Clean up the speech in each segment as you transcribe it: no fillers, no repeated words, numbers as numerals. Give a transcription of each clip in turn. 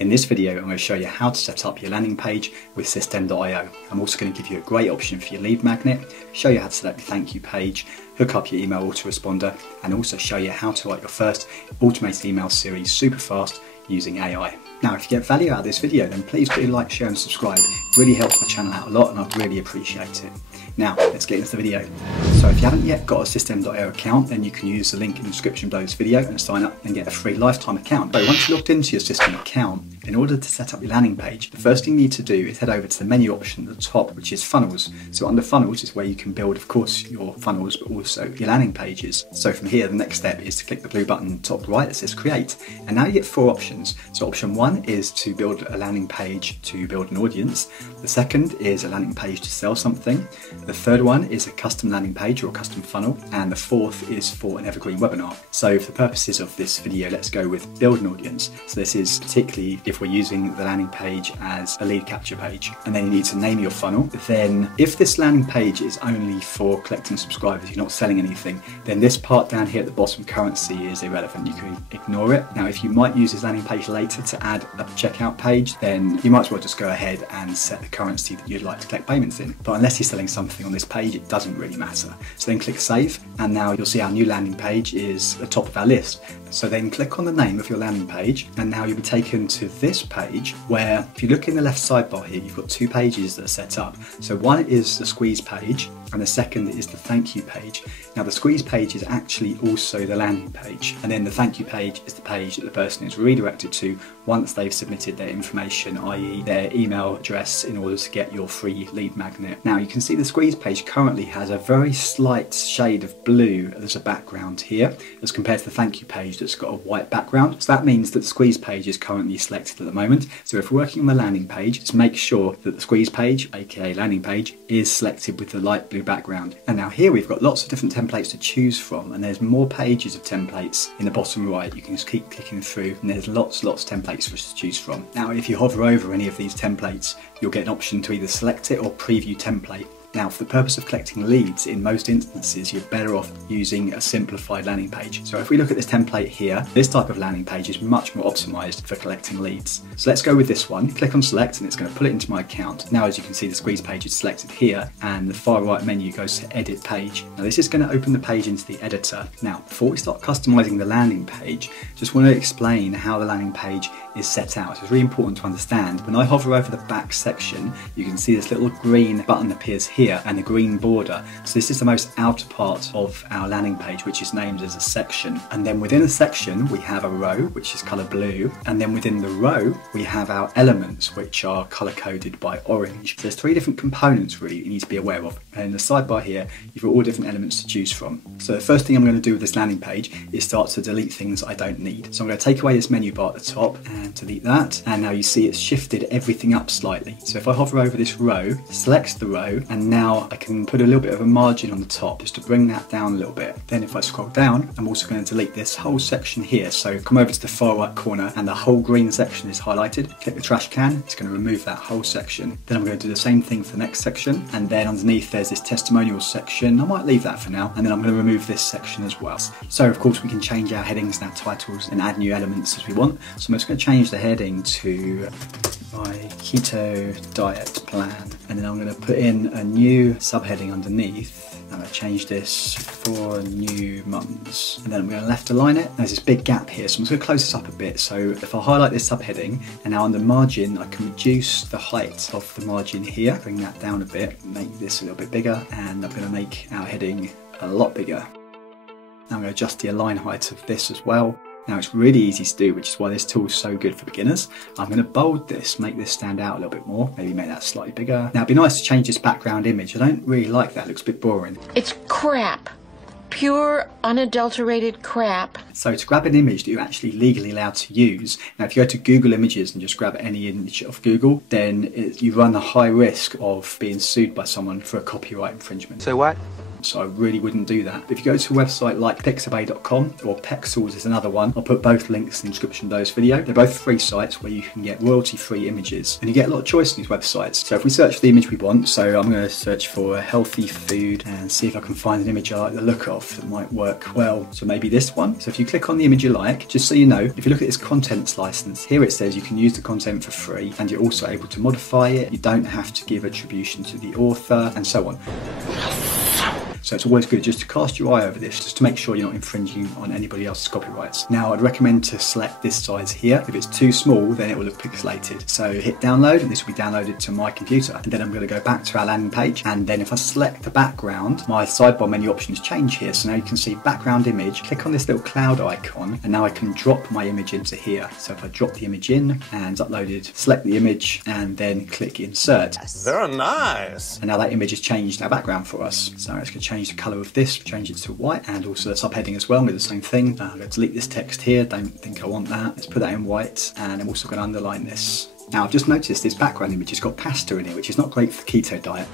In this video, I'm going to show you how to set up your landing page with Systeme.io. I'm also going to give you a great option for your lead magnet, show you how to set up your thank you page, hook up your email autoresponder, and also show you how to write your first automated email series super fast using AI. Now, if you get value out of this video, then please do like, share and subscribe. It really helps my channel out a lot and I'd really appreciate it. Now, let's get into the video. So if you haven't yet got a Systeme.io account, then you can use the link in the description below this video and sign up and get a free lifetime account. So once you're logged into your Systeme account, in order to set up your landing page, the first thing you need to do is head over to the menu option at the top, which is funnels. So under funnels is where you can build, of course, your funnels, but also your landing pages. So from here, the next step is to click the blue button top right that says create. And now you get four options. So option one is to build a landing page to build an audience. The second is a landing page to sell something. The third one is a custom landing page or a custom funnel. And the fourth is for an evergreen webinar. So for the purposes of this video, let's go with build an audience. So this is particularly if we're using the landing page as a lead capture page. And then you need to name your funnel. Then if this landing page is only for collecting subscribers, you're not selling anything, then this part down here at the bottom, currency, is irrelevant. You can ignore it. Now, if you might use this landing page later to add a checkout page, then you might as well just go ahead and set the currency that you'd like to collect payments in. But unless you're selling something on this page, it doesn't really matter. So then click save, and now you'll see our new landing page is at the top of our list. So then click on the name of your landing page, and now you'll be taken to this page where, if you look in the left sidebar here, you've got two pages that are set up. So one is the squeeze page, and the second is the thank you page. Now the squeeze page is actually also the landing page, and then the thank you page is the page that the person is redirected to once they've submitted their information, i.e. their email address, in order to get your free lead magnet. Now you can see the squeeze page currently has a very slight shade of blue as a background here, as compared to the thank you page that's got a white background. So that means that the squeeze page is currently selected at the moment. So if we're working on the landing page, just make sure that the squeeze page, aka landing page, is selected with the light blue background. And now here we've got lots of different templates to choose from, and there's more pages of templates in the bottom right. You can just keep clicking through, and there's lots of templates for us to choose from. Now if you hover over any of these templates, you'll get an option to either select it or preview template. Now, for the purpose of collecting leads, in most instances, you're better off using a simplified landing page. So if we look at this template here, this type of landing page is much more optimized for collecting leads. So let's go with this one. Click on select and it's going to pull it into my account. Now, as you can see, the squeeze page is selected here, and the far right menu goes to edit page. Now this is going to open the page into the editor. Now, before we start customizing the landing page, just want to explain how the landing page is set out. It's really important to understand. When I hover over the back section, you can see this little green button appears here and the green border. So this is the most outer part of our landing page, which is named as a section. And then within a section, we have a row, which is color blue. And then within the row, we have our elements, which are color coded by orange. So there's three different components really you need to be aware of. And in the sidebar here, you've got all different elements to choose from. So the first thing I'm going to do with this landing page is start to delete things I don't need. So I'm going to take away this menu bar at the top and delete that. And now you see it's shifted everything up slightly. So if I hover over this row, select the row, and now I can put a little bit of a margin on the top just to bring that down a little bit. Then if I scroll down, I'm also going to delete this whole section here. So come over to the far right corner and the whole green section is highlighted. Click the trash can, it's going to remove that whole section. Then I'm going to do the same thing for the next section. And then underneath there's this testimonial section. I might leave that for now. And then I'm going to remove this section as well. So of course we can change our headings and our titles and add new elements as we want. So I'm just going to change the heading to my keto diet plan, and then I'm going to put in a new subheading underneath. I'm going to change this for new mums, and then I'm going to left align it. There's this big gap here, so I'm just going to close this up a bit. So if I highlight this subheading, and now under margin, I can reduce the height of the margin here, bring that down a bit, make this a little bit bigger, and I'm going to make our heading a lot bigger. Now I'm going to adjust the align height of this as well. Now it's really easy to do, which is why this tool is so good for beginners. I'm going to bold this, make this stand out a little bit more, maybe make that slightly bigger. Now it'd be nice to change this background image. I don't really like that, it looks a bit boring. It's crap. Pure, unadulterated crap. So to grab an image that you're actually legally allowed to use, now if you go to Google Images and just grab any image of Google, then you run a high risk of being sued by someone for a copyright infringement. So what? So I really wouldn't do that. If you go to a website like pixabay.com or Pexels is another one, I'll put both links in the description below this video. They're both free sites where you can get royalty-free images, and you get a lot of choice in these websites. So if we search for the image we want, so I'm going to search for a healthy food and see if I can find an image I like the look of. off that might work well. So maybe this one. So if you click on the image you like, just so you know, if you look at this contents license, here it says you can use the content for free and you're also able to modify it. You don't have to give attribution to the author and so on. So it's always good just to cast your eye over this, just to make sure you're not infringing on anybody else's copyrights. Now I'd recommend to select this size here. If it's too small, then it will look pixelated. So hit download and this will be downloaded to my computer. And then I'm going to go back to our landing page. And then if I select the background, my sidebar menu options change here. So now you can see background image, click on this little cloud icon, and now I can drop my image into here. So if I drop the image in and uploaded, select the image and then click insert. Very nice. And now that image has changed our background for us. So it's going to change the colour of this, change it to white, and also the subheading as well. I'm going to do the same thing. I'm going to delete this text here, don't think I want that. Let's put that in white, and I'm also going to underline this. Now I've just noticed this background image has got pasta in it, which is not great for the keto diet.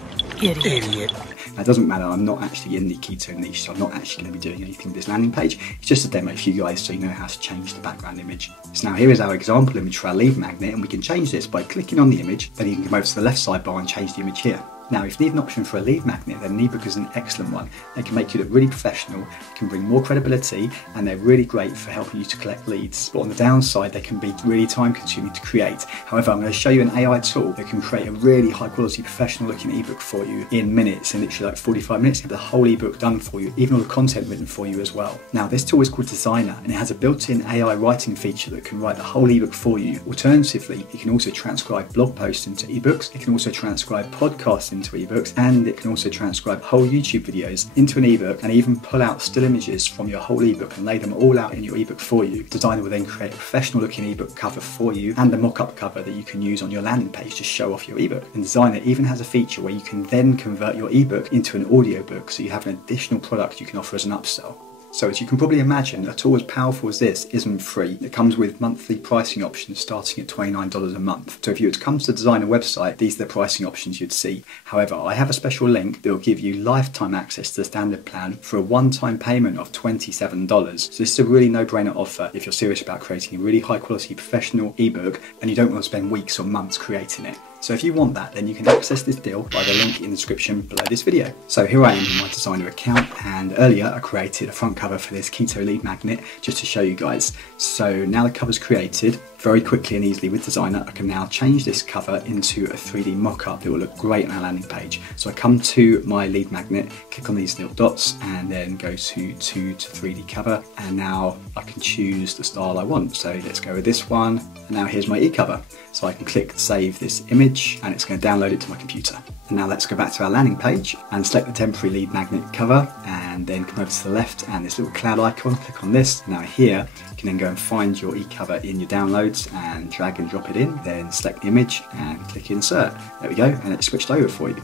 Idiot. Now it doesn't matter, I'm not actually in the keto niche, so I'm not actually going to be doing anything with this landing page. It's just a demo for you guys so you know how to change the background image. So now here is our example image for our lead magnet, and we can change this by clicking on the image. Then you can come over to the left sidebar and change the image here. Now, if you need an option for a lead magnet, then an ebook is an excellent one. They can make you look really professional, can bring more credibility, and they're really great for helping you to collect leads. But on the downside, they can be really time consuming to create. However, I'm going to show you an AI tool that can create a really high quality professional looking ebook for you in minutes, in literally like 45 minutes. You have the whole ebook done for you, even all the content written for you as well. Now, this tool is called Designer, and it has a built-in AI writing feature that can write the whole ebook for you. Alternatively, it can also transcribe blog posts into ebooks. It can also transcribe podcasts into ebooks, and it can also transcribe whole YouTube videos into an ebook, and even pull out still images from your whole ebook and lay them all out in your ebook for you. Designer will then create a professional looking ebook cover for you and a mock-up cover that you can use on your landing page to show off your ebook. And Designer even has a feature where you can then convert your ebook into an audiobook, so you have an additional product you can offer as an upsell. So as you can probably imagine, a tool as powerful as this isn't free. It comes with monthly pricing options starting at $29 a month. So if you were to come to the Designer website, these are the pricing options you'd see. However, I have a special link that will give you lifetime access to the standard plan for a one-time payment of $27. So this is a really no-brainer offer if you're serious about creating a really high-quality professional ebook and you don't want to spend weeks or months creating it. So if you want that, then you can access this deal by the link in the description below this video. So here I am in my Designer account, and earlier I created a front cover for this keto lead magnet just to show you guys. So now the cover's created, very quickly and easily with Designer, I can now change this cover into a 3D mock-up that will look great on our landing page. So I come to my lead magnet, click on these little dots, and then go to 2 to 3D cover, and now I can choose the style I want. So let's go with this one, and now here's my e-cover. So I can click save this image, and it's going to download it to my computer. And now let's go back to our landing page and select the temporary lead magnet cover, and then come over to the left and this little cloud icon, click on this. Now here you can then go and find your e-cover in your downloads and drag and drop it in, then select the image and click insert. There we go, and it's switched over for you.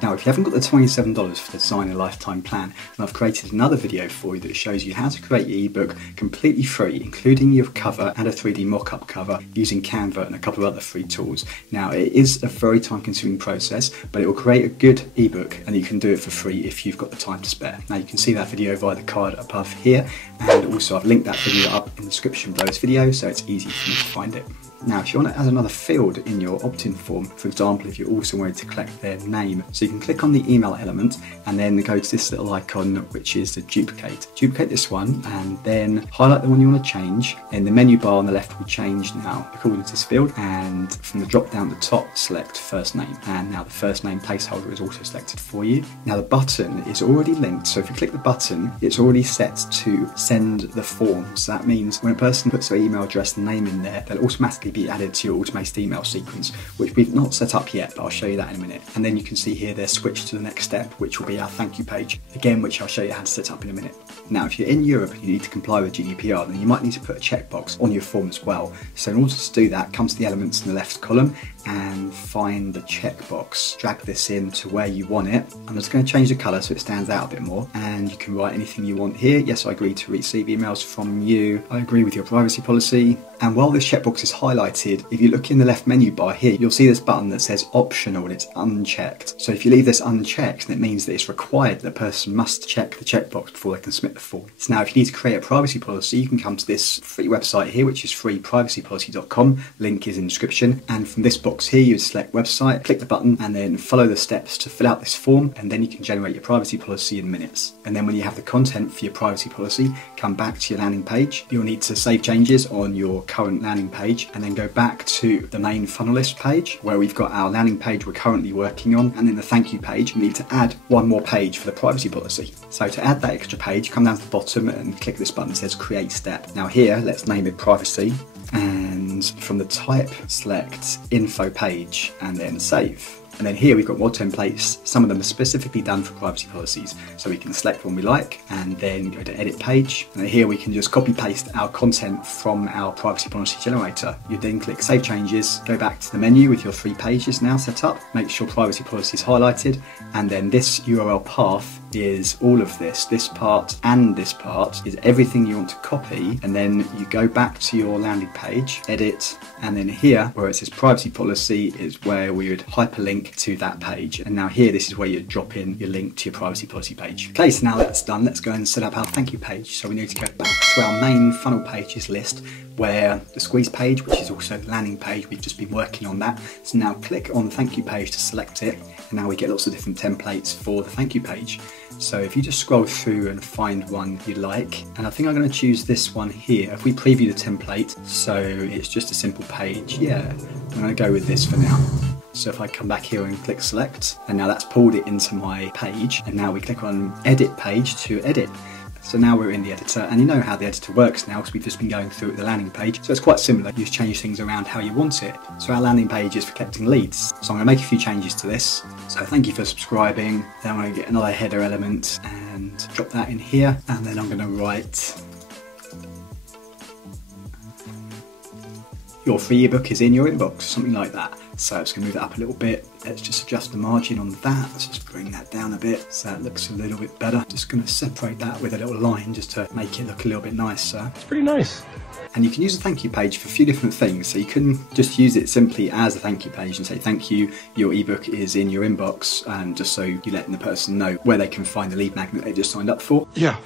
Now, if you haven't got the $27 for the Designer lifetime plan, then I've created another video for you that shows you how to create your ebook completely free, including your cover and a 3D mock-up cover using Canva and a couple of other free tools. Now, it is a very time-consuming process, but it will create a good ebook, and you can do it for free if you've got the time to spare. Now, you can see that video via the card above here, and also I've linked that video up in the description below this video, so it's easy for you to find it. Now, if you want to add another field in your opt-in form, for example, if you also wanted to collect their name, so you can click on the email element and then go to this little icon, which is the duplicate. Duplicate this one and then highlight the one you want to change. And the menu bar on the left will change now according to this field. And from the drop down at the top, select first name. And now the first name placeholder is also selected for you. Now the button is already linked. So if you click the button, it's already set to send the form. So that means when a person puts their email address and name in there, they'll automatically be added to your automated email sequence, which we've not set up yet, but I'll show you that in a minute. And then you can see here they're switched to the next step, which will be our thank you page, again, which I'll show you how to set up in a minute. Now, if you're in Europe and you need to comply with GDPR, then you might need to put a checkbox on your form as well. So in order to do that, come to the elements in the left column and find the checkbox. Drag this in to where you want it. I'm just going to change the colour so it stands out a bit more, and you can write anything you want here. Yes, I agree to receive emails from you. I agree with your privacy policy. And while this checkbox is highlighted, if you look in the left menu bar here, you'll see this button that says optional and it's unchecked. So if you leave this unchecked, then it means that it's required that the person must check the checkbox before they can submit the form. So now if you need to create a privacy policy, you can come to this free website here, which is freeprivacypolicy.com. Link is in the description. And from this box here, you would select website, click the button, and then follow the steps to fill out this form. And then you can generate your privacy policy in minutes. And then when you have the content for your privacy policy, come back to your landing page. You'll need to save changes on your current landing page and then go back to the main funnel list page where we've got our landing page we're currently working on, and then the thank you page. We need to add one more page for the privacy policy. So to add that extra page, come down to the bottom and click this button that says create step. Now here, let's name it privacy, and from the type select info page and then save. And then here we've got more templates. Some of them are specifically done for privacy policies. So we can select one we like and then go to edit page. And here we can just copy paste our content from our privacy policy generator. You then click save changes, go back to the menu with your 3 pages now set up. Make sure privacy policy is highlighted. And then this URL path is all of this. This part and this part is everything you want to copy. And then you go back to your landing page, edit, and then here where it says privacy policy is where we would hyperlink to that page. And now here, this is where you drop in your link to your privacy policy page. Okay, so now that's done, let's go and set up our thank you page. So we need to go back to our main funnel pages list where the squeeze page, which is also the landing page, we've just been working on that. So now click on the thank you page to select it. And now we get lots of different templates for the thank you page. So if you just scroll through and find one you like, and I think I'm going to choose this one here. If we preview the template, so it's just a simple page, yeah, I'm going to go with this for now. So if I come back here and click select, and now that's pulled it into my page, and now we click on edit page to edit. So now we're in the editor, and you know how the editor works now because we've just been going through the landing page. So it's quite similar, you just change things around how you want it. So our landing page is for collecting leads. So I'm going to make a few changes to this. So thank you for subscribing. Then I'm going to get another header element and drop that in here. And then I'm going to write, your free ebook is in your inbox, something like that. So I'm just going to move it up a little bit. Let's just adjust the margin on that. Let's just bring that down a bit so it looks a little bit better. Just going to separate that with a little line just to make it look a little bit nicer. It's pretty nice. And you can use a thank you page for a few different things. So you can just use it simply as a thank you page and say thank you, your ebook is in your inbox, and just so you let the person know where they can find the lead magnet they just signed up for. Yeah.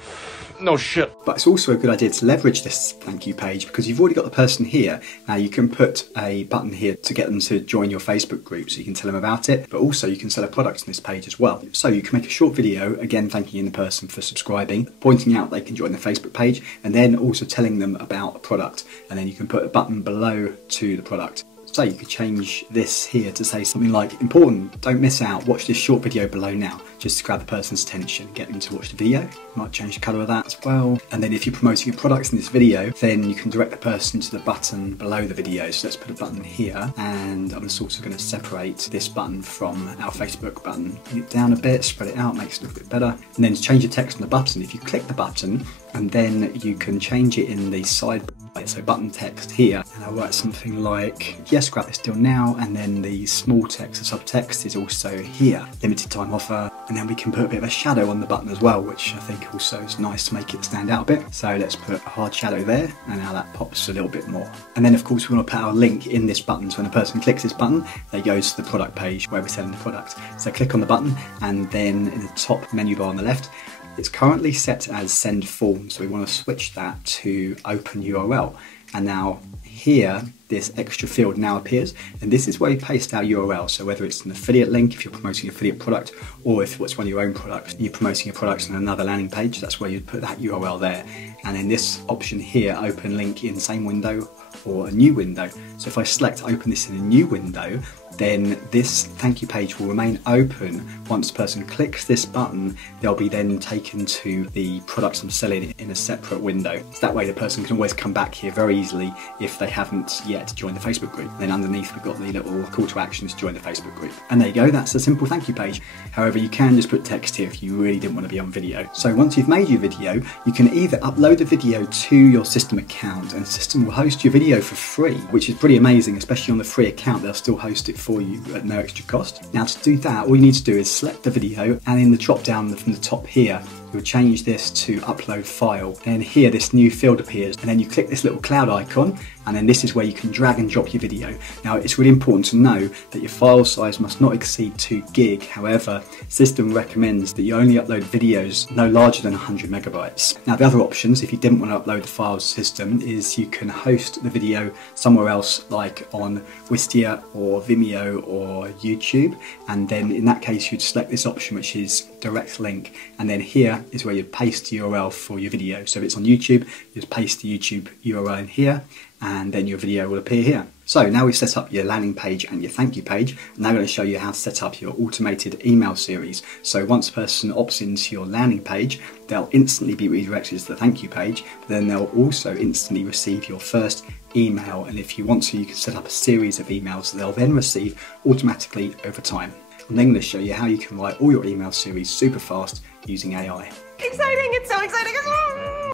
No shit. But it's also a good idea to leverage this thank you page because you've already got the person here. Now you can put a button here to get them to join your Facebook group so you can tell them about it, but also you can sell a product on this page as well. So you can make a short video, again thanking the person for subscribing, pointing out they can join the Facebook page, and then also telling them about a product, and then you can put a button below to the product. So you could change this here to say something like, important, don't miss out, watch this short video below now, just to grab the person's attention, get them to watch the video. You might change the colour of that as well. And then if you're promoting your products in this video, then you can direct the person to the button below the video. So let's put a button here, and I'm also going to separate this button from our Facebook button. Bring it down a bit, spread it out, makes it look a bit better. And then to change the text on the button, if you click the button, and then you can change it in the sidebar. So button text here, and I'll write something like, yes, grab this deal now, and then the small text, the subtext is also here, limited time offer, and then we can put a bit of a shadow on the button as well, which I think also is nice to make it stand out a bit. So let's put a hard shadow there, and now that pops a little bit more. And then of course we want to put our link in this button, so when a person clicks this button, they go to the product page where we're selling the product. So click on the button, and then in the top menu bar on the left, it's currently set as send form, so we want to switch that to open URL. And now here, this extra field now appears, and this is where you paste our URL. So whether it's an affiliate link, if you're promoting an affiliate product, or if it's one of your own products, and you're promoting a product on another landing page, that's where you'd put that URL there. And then this option here, open link in same window or a new window. So if I select open this in a new window, then this thank you page will remain open. Once the person clicks this button, they'll be then taken to the products I'm selling in a separate window. So that way the person can always come back here very easily if they haven't yet joined the Facebook group. Then underneath we've got the little call to action to join the Facebook group. And there you go, that's a simple thank you page. However, you can just put text here if you really didn't want to be on video. So once you've made your video, you can either upload the video to your system account, and the system will host your video for free, which is pretty amazing, especially on the free account, they'll still host it for you at no extra cost. Now to do that, all you need to do is select the video, and in the drop down from the top here, you'll change this to upload file. Then here this new field appears, and then you click this little cloud icon, and then this is where you can drag and drop your video. Now it's really important to know that your file size must not exceed 2 gig. However, system recommends that you only upload videos no larger than 100 megabytes. Now the other options, if you didn't want to upload the file system, is you can host the video somewhere else, like on Wistia or Vimeo or YouTube, and then in that case you'd select this option, which is direct link, and then here is where you'd paste the URL for your video. So if it's on YouTube, you just paste the YouTube URL in here, and then your video will appear here. So now we've set up your landing page and your thank you page. Now I'm going to show you how to set up your automated email series. So once a person opts into your landing page, they'll instantly be redirected to the thank you page, but then they'll also instantly receive your first email. And if you want to, you can set up a series of emails that they'll then receive automatically over time. I'm then going to show you how you can write all your email series super fast using AI. Exciting! It's so exciting!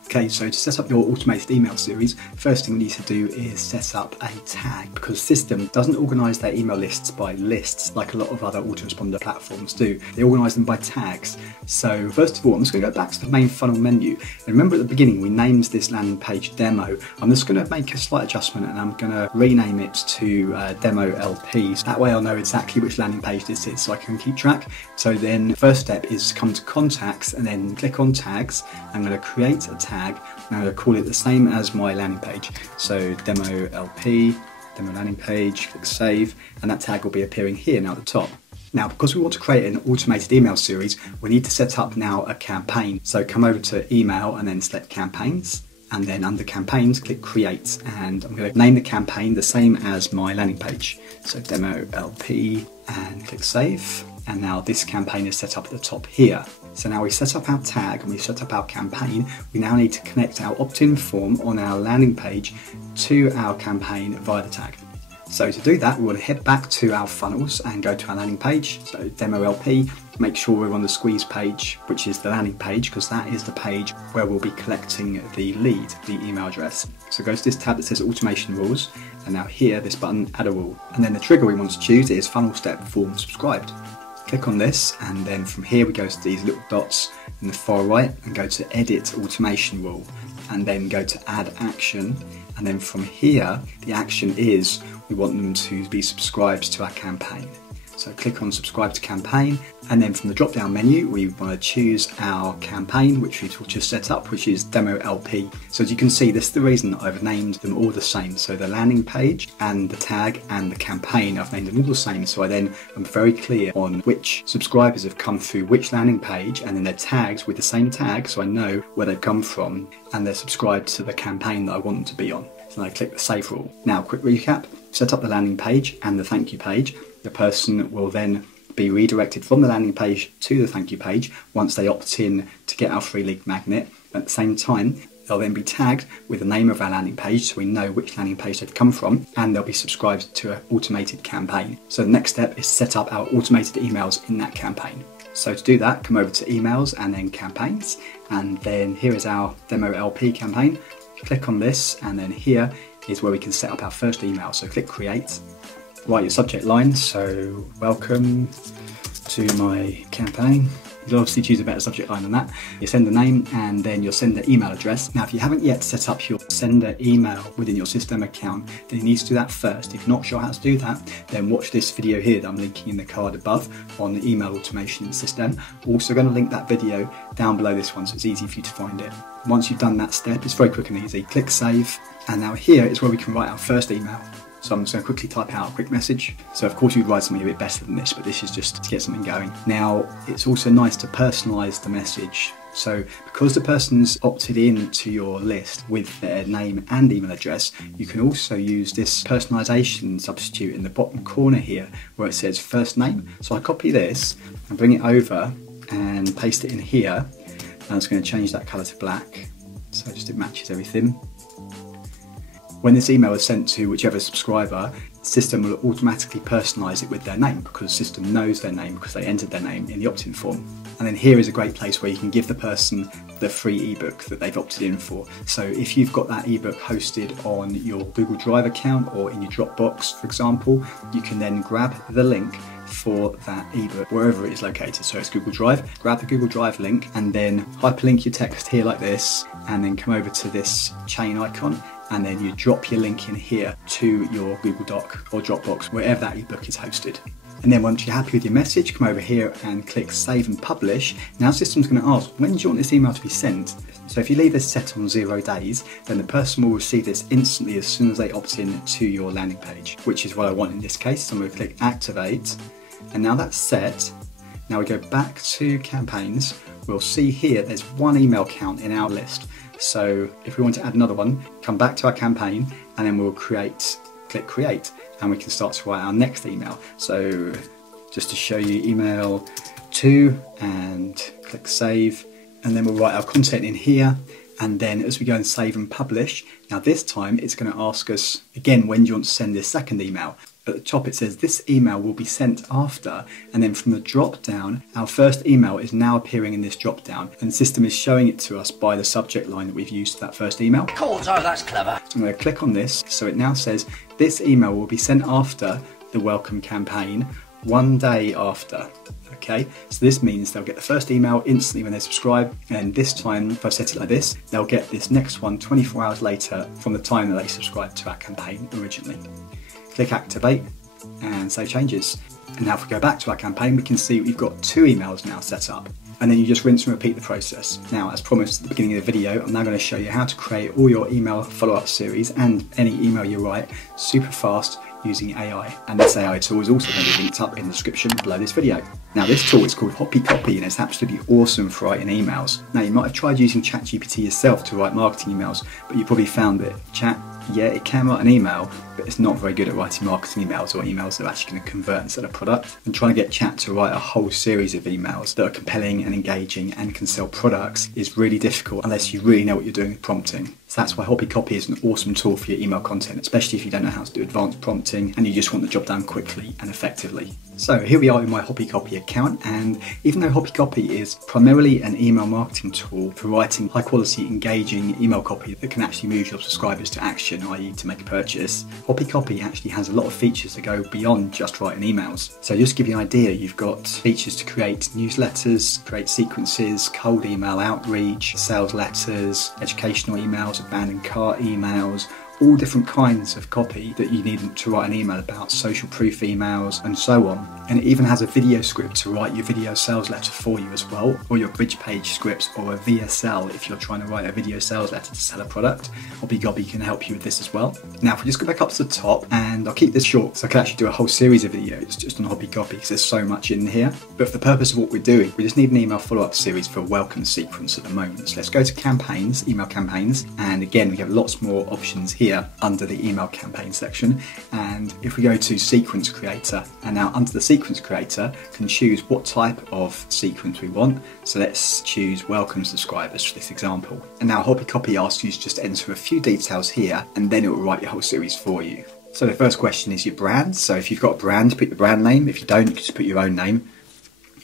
Okay, so to set up your automated email series, first thing we need to do is set up a tag, because system doesn't organise their email lists by lists like a lot of other autoresponder platforms do. They organise them by tags. So first of all, I'm just going to go back to the main funnel menu. And remember at the beginning we named this landing page demo. I'm just going to make a slight adjustment and I'm going to rename it to demo LP. So that way I'll know exactly which landing page this is, so I can keep track. So then first step is to come to contacts and then click on tags. I'm going to create a tag. I'm going to call it the same as my landing page. So demo LP, demo landing page, click save, and that tag will be appearing here now at the top. Now, because we want to create an automated email series, we need to set up now a campaign. So come over to email and then select campaigns. And then under campaigns, click create. And I'm going to name the campaign the same as my landing page. So demo LP and click save. And now this campaign is set up at the top here. So now we set up our tag and we set up our campaign. We now need to connect our opt-in form on our landing page to our campaign via the tag. So to do that, we want to head back to our funnels and go to our landing page. So demo LP, make sure we're on the squeeze page, which is the landing page, because that is the page where we'll be collecting the lead, the email address. So go to this tab that says automation rules, and now here, this button, add a rule. And then the trigger we want to choose is funnel step form subscribed. Click on this, and then from here we go to these little dots in the far right and go to edit automation rule, and then go to add action, and then from here the action is we want them to be subscribed to our campaign. So click on subscribe to campaign, and then from the drop down menu we want to choose our campaign, which we've just set up, which is demo LP. So as you can see, this is the reason that I've named them all the same. So the landing page and the tag and the campaign, I've named them all the same, so I then am very clear on which subscribers have come through which landing page, and then they're tagged with the same tag so I know where they've come from, and they're subscribed to the campaign that I want them to be on. So I click the save rule. Now, quick recap: set up the landing page and the thank you page. The person will then be redirected from the landing page to the thank you page once they opt in to get our free lead magnet. At the same time, they'll then be tagged with the name of our landing page so we know which landing page they've come from, and they'll be subscribed to an automated campaign. So the next step is set up our automated emails in that campaign. So to do that, come over to emails and then campaigns, and then here is our demo LP campaign. Click on this, and then here is where we can set up our first email. So click create. Write your subject line, so welcome to my campaign. You'll obviously choose a better subject line than that. You send the name and then your sender email address. Now if you haven't yet set up your sender email within your system account, then you need to do that first. If you're not sure how to do that, then watch this video here that I'm linking in the card above on the email automation system. Also going to link that video down below this one so it's easy for you to find it. Once you've done that step, it's very quick and easy. Click save, and now here is where we can write our first email. So I'm just going to quickly type out a quick message. So of course you'd write something a bit better than this, but this is just to get something going. Now it's also nice to personalise the message. So because the person's opted in to your list with their name and email address, you can also use this personalisation substitute in the bottom corner here where it says first name. So I copy this and bring it over and paste it in here. And it's going to change that colour to black. So just it matches everything. When this email is sent to whichever subscriber, System will automatically personalise it with their name, because the system knows their name because they entered their name in the opt-in form. And then here is a great place where you can give the person the free ebook that they've opted in for. So if you've got that ebook hosted on your Google Drive account or in your Dropbox, for example, you can then grab the link for that ebook wherever it is located. So it's Google Drive, grab the Google Drive link and then hyperlink your text here like this, and then come over to this chain icon, and then you drop your link in here to your Google Doc or Dropbox, wherever that ebook is hosted. And then once you're happy with your message, come over here and click Save and Publish. Now System's going to ask, when do you want this email to be sent? So if you leave this set on 0 days, then the person will receive this instantly as soon as they opt in to your landing page, which is what I want in this case. So I'm going to click Activate, and now that's set. Now we go back to campaigns. We'll see here there's one email count in our list. So if we want to add another one, come back to our campaign, and then we'll click Create, and we can start to write our next email. So just to show you, email 2, and click Save, and then we'll write our content in here. And then as we go and save and publish, now this time it's going to ask us again, when do you want to send this second email? At the top it says this email will be sent after, and then from the drop down our first email is now appearing in this drop down, and the system is showing it to us by the subject line that we've used for that first email. Cool, oh, that's clever. So I'm going to click on this, so it now says this email will be sent after the welcome campaign 1 day after. Okay, so this means they'll get the first email instantly when they subscribe, and this time, if I set it like this, they'll get this next one 24 hours later from the time that they subscribed to our campaign originally. Click Activate and Save Changes. And now if we go back to our campaign, we can see we've got 2 emails now set up. And then you just rinse and repeat the process. Now, as promised at the beginning of the video, I'm now going to show you how to create all your email follow-up series and any email you write super fast using AI. And this AI tool is also going to be linked up in the description below this video. Now this tool is called HoppyCopy, and it's absolutely awesome for writing emails. Now you might have tried using ChatGPT yourself to write marketing emails, but you probably found that yeah, it can write an email, but it's not very good at writing marketing emails or emails that are actually going to convert and sell a product. And trying to get Chat to write a whole series of emails that are compelling and engaging and can sell products is really difficult unless you really know what you're doing with prompting. So that's why HoppyCopy is an awesome tool for your email content, especially if you don't know how to do advanced prompting and you just want the job done quickly and effectively. So here we are in my HoppyCopy account, and even though HoppyCopy is primarily an email marketing tool for writing high quality, engaging email copy that can actually move your subscribers to action, i.e. to make a purchase, HoppyCopy actually has a lot of features that go beyond just writing emails. So just to give you an idea, you've got features to create newsletters, create sequences, cold email outreach, sales letters, educational emails, abandoned cart emails, all different kinds of copy that you need to write an email about, social proof emails and so on. And it even has a video script to write your video sales letter for you as well, or your bridge page scripts, or a VSL if you're trying to write a video sales letter to sell a product. HoppyCopy can help you with this as well. Now if we just go back up to the top, and I'll keep this short so I can actually do a whole series of videos just on HoppyCopy because there's so much in here. But for the purpose of what we're doing, we just need an email follow-up series for a welcome sequence at the moment. So let's go to campaigns, email campaigns, and again we have lots more options here under the email campaign section. And if we go to sequence creator, and now under the sequence creator can choose what type of sequence we want. So let's choose welcome subscribers for this example. And now HoppyCopy asks you to just enter a few details here, and then it will write your whole series for you. So the first question is your brand. So if you've got a brand, put your brand name. If you don't, just put your own name.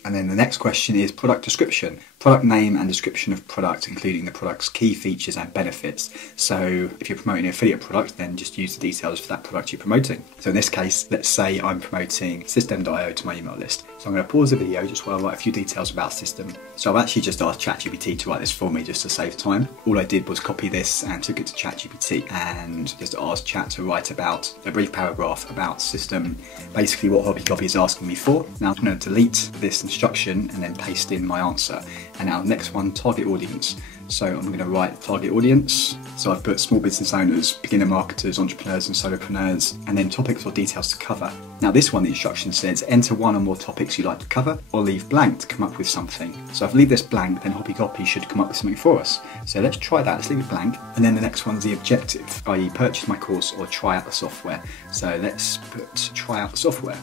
And then the next question is product description. Product name and description of product, including the product's key features and benefits. So if you're promoting an affiliate product, then just use the details for that product you're promoting. So in this case, let's say I'm promoting System.io to my email list. So I'm going to pause the video just while I write a few details about System. So I've actually just asked ChatGPT to write this for me just to save time. All I did was copy this and took it to ChatGPT and just asked Chat to write about a brief paragraph about System, basically what HoppyCopy is asking me for. Now I'm going to delete this instruction and then paste in my answer. And now next one, target audience. So I'm going to write target audience. So I've put small business owners, beginner marketers, entrepreneurs and solopreneurs, and then topics or details to cover. Now this one, the instruction says enter one or more topics you'd like to cover, or leave blank to come up with something. So if I leave this blank, then HoppyCopy should come up with something for us. So let's try that, let's leave it blank. And then the next one's the objective, i.e. purchase my course or try out the software. So let's put try out the software.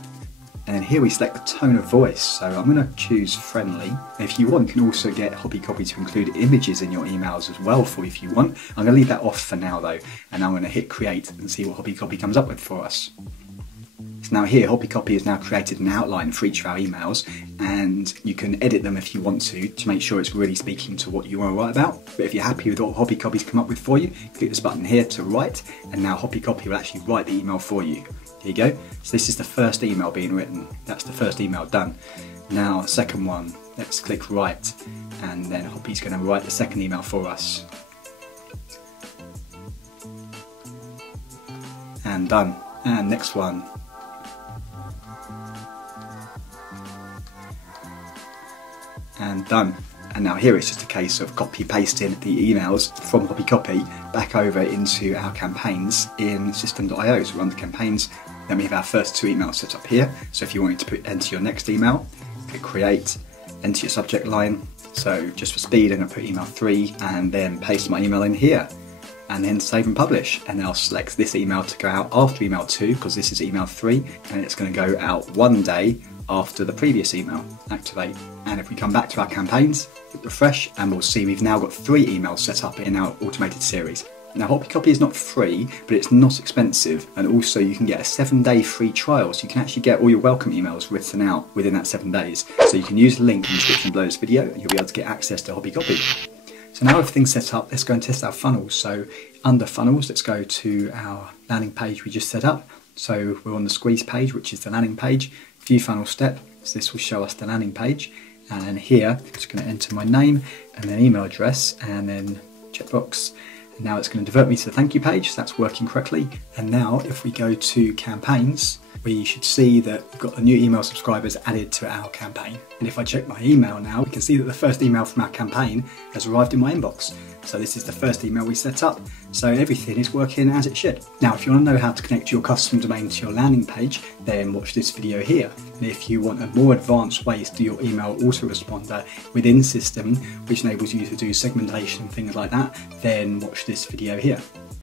And then here we select the tone of voice, so I'm going to choose friendly. If you want, you can also get HoppyCopy to include images in your emails as well for if you want. I'm going to leave that off for now though, and I'm going to hit create and see what HoppyCopy comes up with for us. So now here, HobbyCopy has now created an outline for each of our emails, and you can edit them if you want to make sure it's really speaking to what you want to write about. But if you're happy with what HobbyCopy's come up with for you, click this button here to write, and now HobbyCopy will actually write the email for you. Here you go. So this is the first email being written. That's the first email done. Now, second one, let's click write, and then Hobby's going to write the second email for us. And done. And next one. And done. And now here it's just a case of copy pasting the emails from HobbyCopy back over into our campaigns in System.io. So we're under campaigns, then we have our first 2 emails set up here. So if you wanted to enter your next email, click create, enter your subject line. So just for speed, I'm going to put email 3 and then paste my email in here. And then save and publish, and then I'll select this email to go out after email 2 because this is email 3, and it's going to go out 1 day after the previous email. Activate, and if we come back to our campaigns, hit refresh, and we'll see we've now got 3 emails set up in our automated series. Now HobbyCopy is not free, but it's not expensive, and also you can get a 7-day free trial, so you can actually get all your welcome emails written out within that 7 days. So you can use the link in the description below this video and you'll be able to get access to HobbyCopy. So now everything's set up, let's go and test our funnels. So under funnels, let's go to our landing page we just set up. So we're on the squeeze page, which is the landing page. View funnel step, so this will show us the landing page. And then here, I'm just going to enter my name and then email address and then checkbox. And now it's going to divert me to the thank you page, so that's working correctly. And now if we go to campaigns, we should see that we've got the new email subscribers added to our campaign. And if I check my email now, we can see that the first email from our campaign has arrived in my inbox. So this is the first email we set up. So everything is working as it should. Now, if you want to know how to connect your custom domain to your landing page, then watch this video here. And if you want a more advanced way to do your email autoresponder within System, which enables you to do segmentation and things like that, then watch this video here.